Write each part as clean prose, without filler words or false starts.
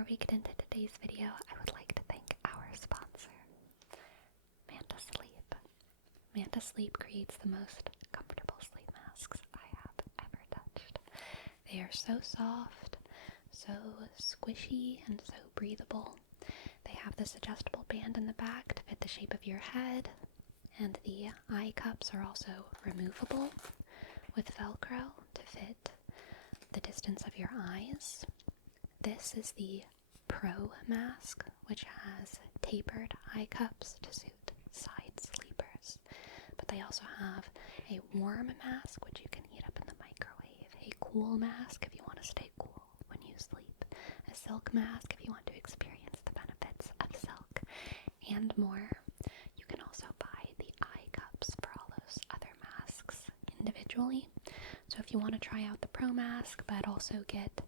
Before we get into today's video, I would like to thank our sponsor, Manta Sleep. Manta Sleep creates the most comfortable sleep masks I have ever touched. They are so soft, so squishy, and so breathable. They have this adjustable band in the back to fit the shape of your head, and the eye cups are also removable with Velcro to fit the distance of your eyes. This is the Pro Mask, which has tapered eye cups to suit side sleepers. But they also have a warm mask, which you can heat up in the microwave, a cool mask if you want to stay cool when you sleep, a silk mask if you want to experience the benefits of silk, and more. You can also buy the eye cups for all those other masks individually. So if you want to try out the Pro Mask, but also get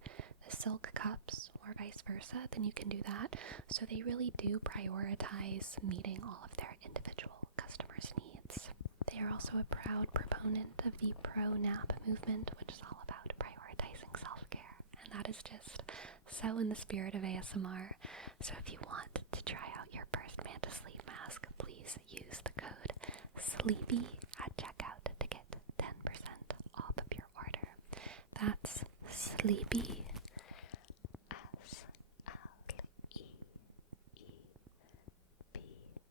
the silk cups or vice versa, then you can do that. So they really do prioritize meeting all of their individual customers' needs. They are also a proud proponent of the pro-nap movement, which is all about prioritizing self-care. And that is just so in the spirit of ASMR. So if you want to try out your first Manta Sleep mask, please use the code SLEEPY at checkout to get 10% off of your order. That's SLEEPY,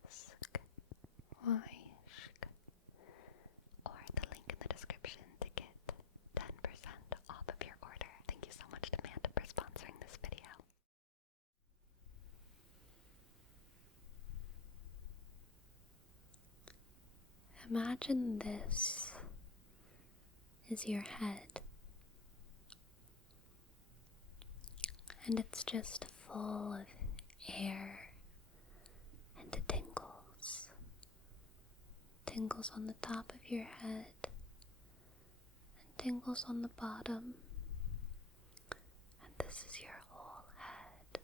SLEEPY, or the link in the description to get 10% off of your order. Thank you so much to Manta for sponsoring this video. Imagine this is your head, and it's just full of air and tingles. Tingles on the top of your head and tingles on the bottom. And this is your whole head.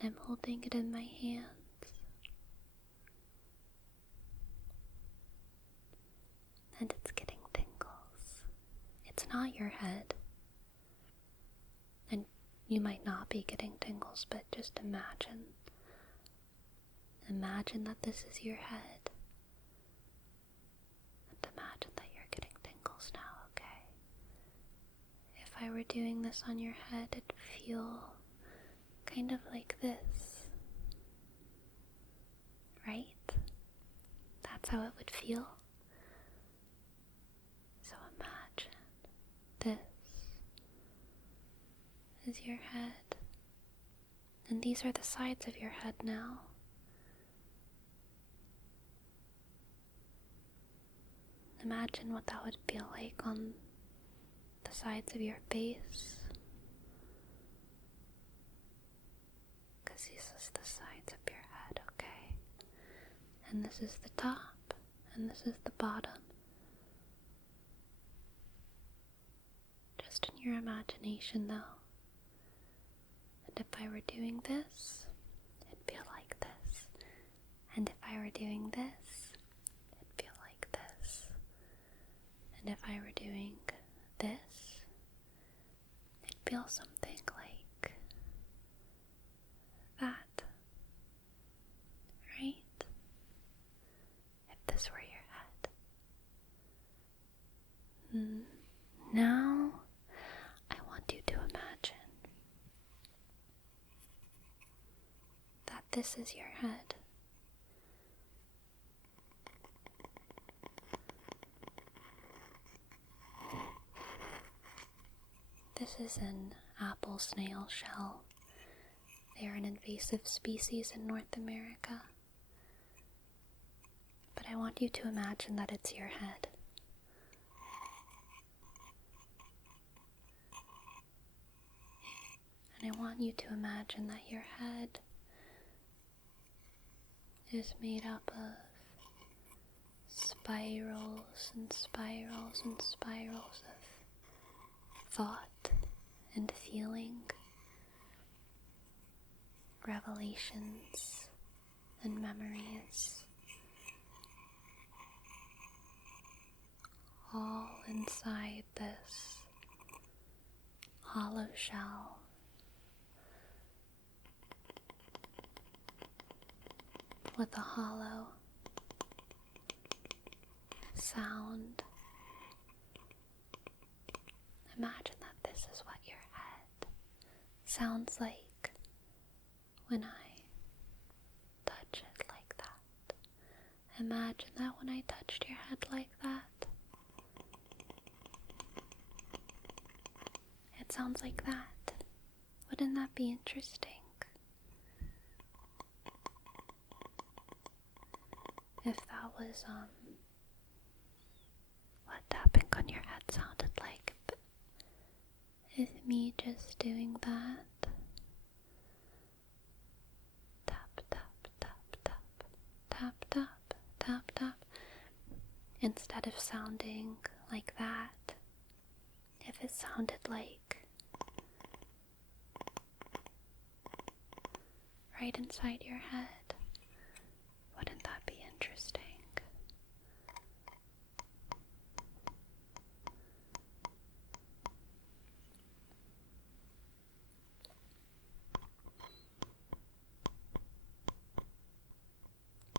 And I'm holding it in my hands. And it's getting tingles. It's not your head. And you might not be getting tingles, but just imagine. Imagine that this is your head. And imagine that you're getting tingles now, okay? If I were doing this on your head, it'd feel kind of like this. Right? That's how it would feel. So imagine this is your head. And these are the sides of your head now. Imagine what that would feel like on the sides of your face. Because this is the sides of your head, okay? And this is the top, and this is the bottom. Just in your imagination, though. And if I were doing this, it'd feel like this. And if I were doing this, it'd feel like this. And if I were doing this, it'd feel something like that. Right? If this were your head. Now, I want you to imagine that this is your head. This is an apple snail shell. They are an invasive species in North America. But I want you to imagine that it's your head. And I want you to imagine that your head is made up of spirals and spirals and spirals of thought and feeling, revelations and memories, all inside this hollow shell with a hollow sound. Imagine that this is what your head sounds like when I touch it like that. Imagine that when I touched your head like that, it sounds like that. Wouldn't that be interesting? If that was, what tapping on your head sounded like. Is me just doing that? Tap, tap, tap, tap, tap, tap, tap, tap. Instead of sounding like that, if it sounded like right inside your head, wouldn't that be interesting?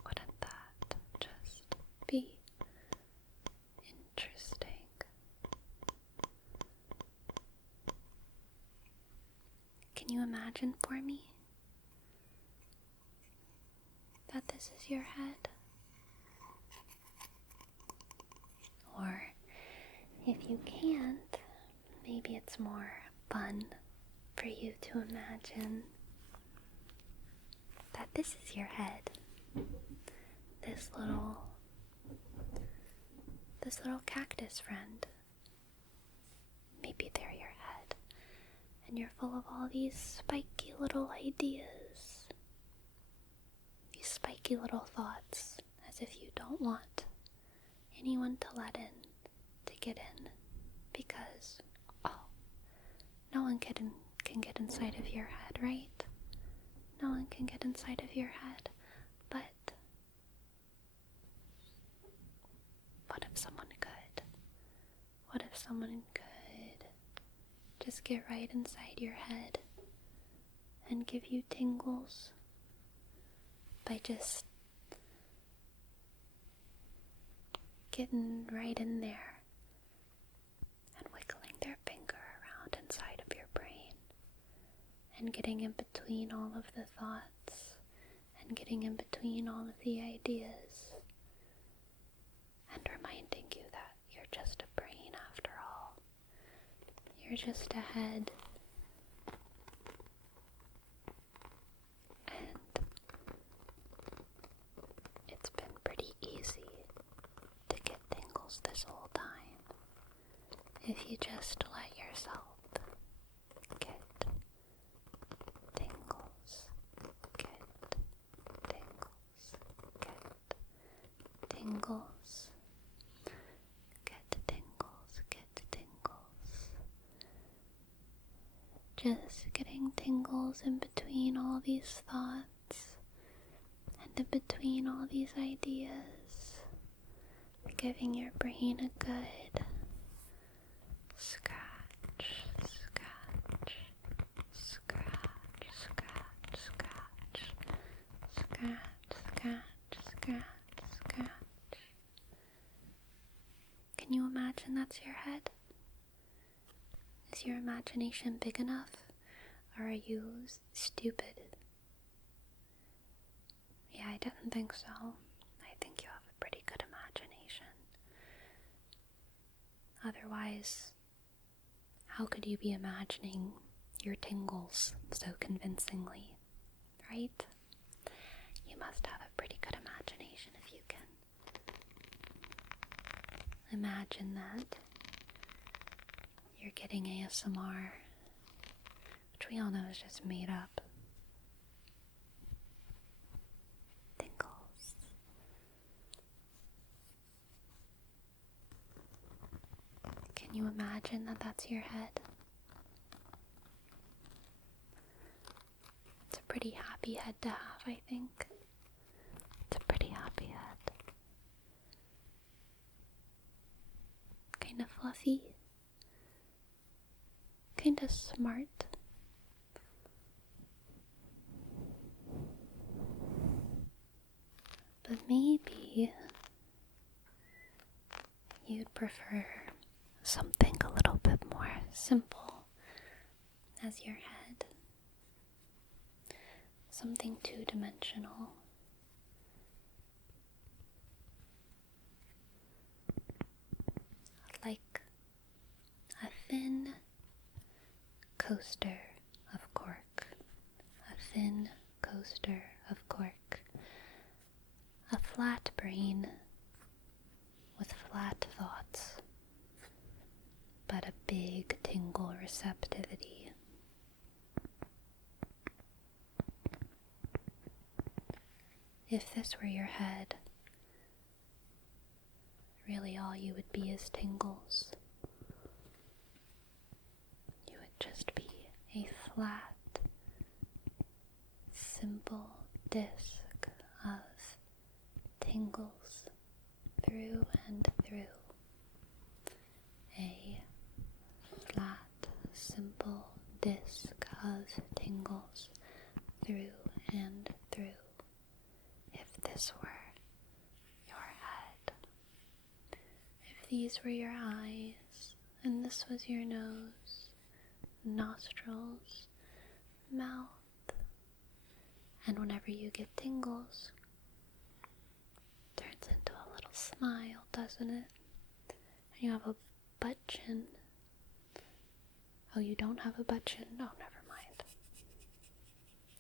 Wouldn't that just be interesting? Can you imagine for me that this is your head? Or if you can't, maybe it's more fun for you to imagine that this is your head. This little cactus friend. Maybe they're your head, and you're full of all these spiky little ideas. These spiky little thoughts, as if you don't want anyone to get in, because, no one can get inside of your head, right? No one can get inside of your head, but what if someone could? What if someone could just get right inside your head and give you tingles by just getting right in there and wiggling their finger around inside of your brain and getting in between all of the thoughts and getting in between all of the ideas and reminding you that you're just a brain after all. You're just a head. And it's been pretty easy to get tingles this whole time if you just let yourself get tingles, get tingles, get tingles, get tingles, get tingles. Just getting tingles in between all these thoughts and in between all these ideas, giving your brain a good scratch, scratch, scratch, scratch, scratch, scratch, scratch, scratch, scratch. Can you imagine that's your head? Is your imagination big enough, or are you stupid? Yeah, I didn't think so. I think you have a pretty good imagination. Otherwise, how could you be imagining your tingles so convincingly, right? You must have a pretty good imagination if you can imagine that you're getting ASMR, which we all know is just made up. Tingles. Can you imagine that that's your head? It's a pretty happy head to have, I think. It's a pretty happy head. Kind of fluffy. Kind of smart. But maybe you'd prefer something a little bit more simple as your head. Something two-dimensional. Like a thin coaster of cork. A thin coaster of cork. A flat brain with flat thoughts, but a big tingle receptivity. If this were your head, really all you would be is tingles. You would just be a flat, simple disc of tingles through and through. A flat, simple disc of tingles through and through. If this were your head, if these were your eyes, and this was your nose, nostrils, mouth, and whenever you get tingles, it turns into a little smile, doesn't it? And you have a butt chin. Oh, you don't have a butt chin? Oh, never mind.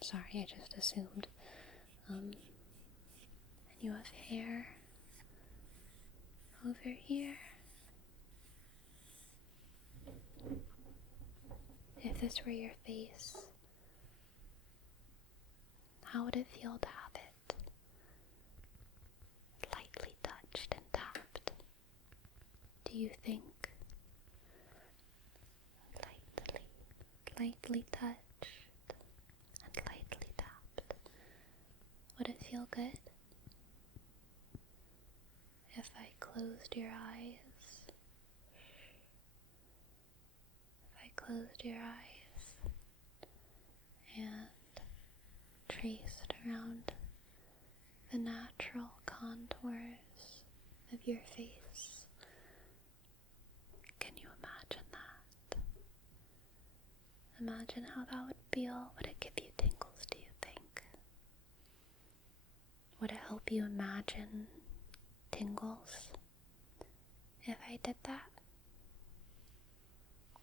Sorry, I just assumed. And you have hair over here. If this were your face, how would it feel to have it lightly touched and tapped? Do you think lightly touched and lightly tapped? Would it feel good? If I closed your eyes, and traced around the natural contours of your face, can you imagine that? Imagine how that would feel. Would it give you tingles, do you think? Would it help you imagine tingles if I did that?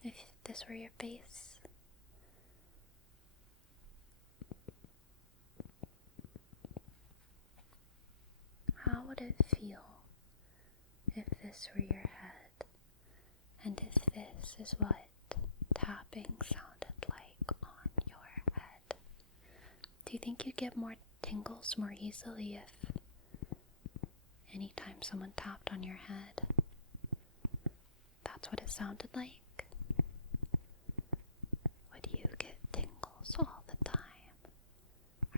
If this were your face? How would it feel if this were your head, and if this is what tapping sounded like on your head? Do you think you'd get more tingles more easily if anytime someone tapped on your head, that's what it sounded like? Would you get tingles all the time?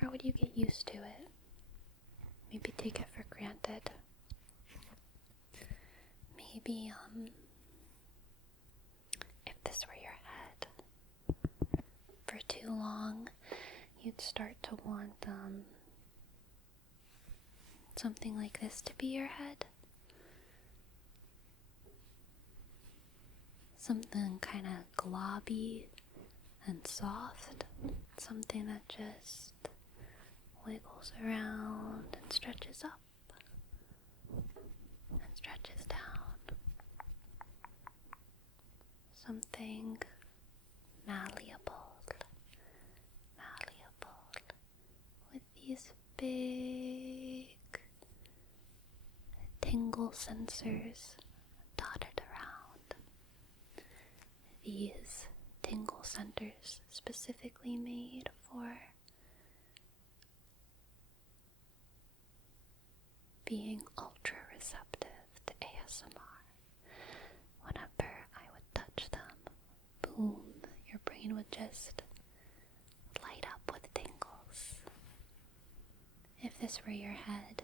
Or would you get used to it? Maybe take it for granted. Maybe, if this were your head, for too long, you'd start to want, something like this to be your head. Something kind of globby and soft. Something that just wiggles around and stretches up and stretches down. Something malleable, with these big tingle sensors dotted around. These tingle centers specifically made for being ultra receptive to ASMR. Whenever I would touch them, boom, your brain would just light up with tingles. If this were your head,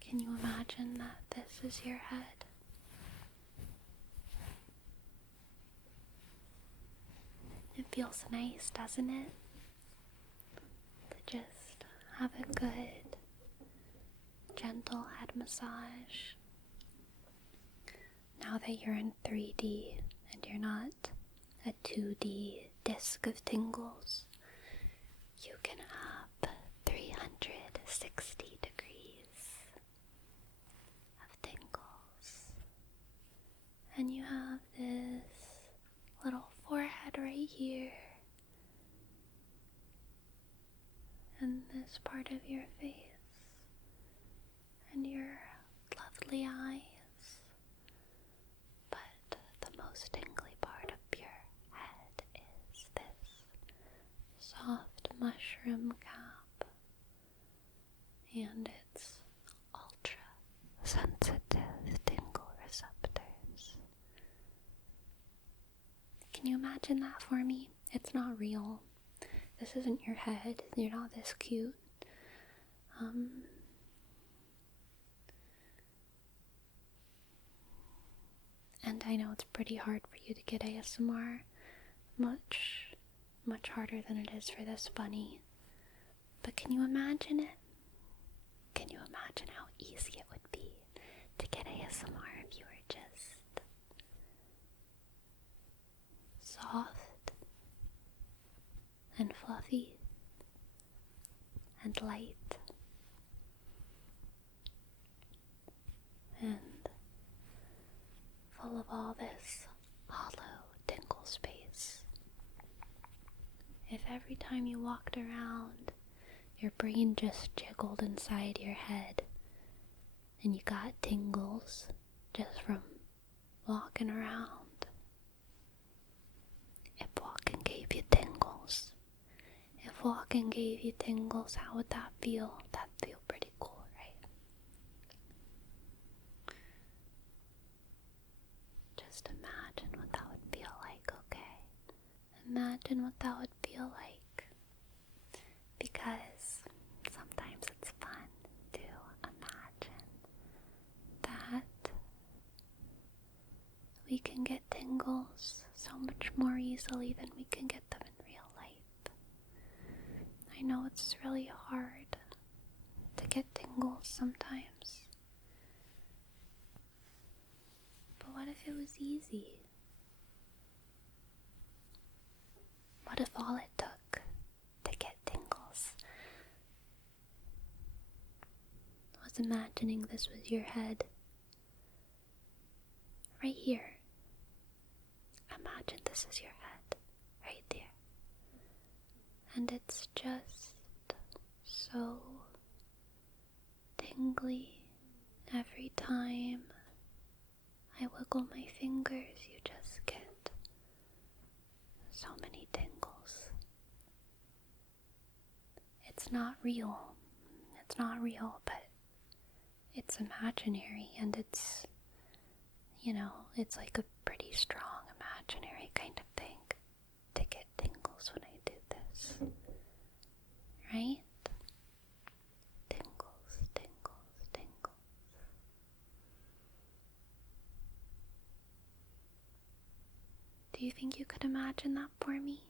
can you imagine that this is your head? It feels nice, doesn't it? To just have a good, gentle head massage. Now that you're in 3D and you're not a 2D disc of tingles, you can have 360 degrees of tingles. And you have this little forehead right here, and this part of your face, and your lovely eyes. But the most tingly part of your head is this soft mushroom cap, and its ultra sensitive tingle receptors. Can you imagine that for me? It's not real. This isn't your head. You're not this cute. And I know it's pretty hard for you to get ASMR. Much harder than it is for this bunny. But can you imagine it? Can you imagine how easy it would be to get ASMR if you were just soft and fluffy and light and full of all this hollow tingle space? If every time you walked around, your brain just jiggled inside your head and you got tingles just from walking around. If walking gave you tingles, how would that feel? That'd feel pretty cool, right? Just imagine what that would feel like, okay? Imagine what that would feel like. Because sometimes it's fun to imagine that we can get tingles so much more easily than we can get them in real life. I know it's really hard to get tingles sometimes. But what if it was easy? What if all it took to get tingles was imagining this was your head? Right here. Imagine this is your head. Right there. And it's just so tingly. Every time I wiggle my fingers, you just get so many tingles. It's not real. But it's imaginary, and it's like a pretty strong imaginary kind of thing to get tingles when I do this. Right? Tingles, tingles, tingles. Do you think you could imagine that for me?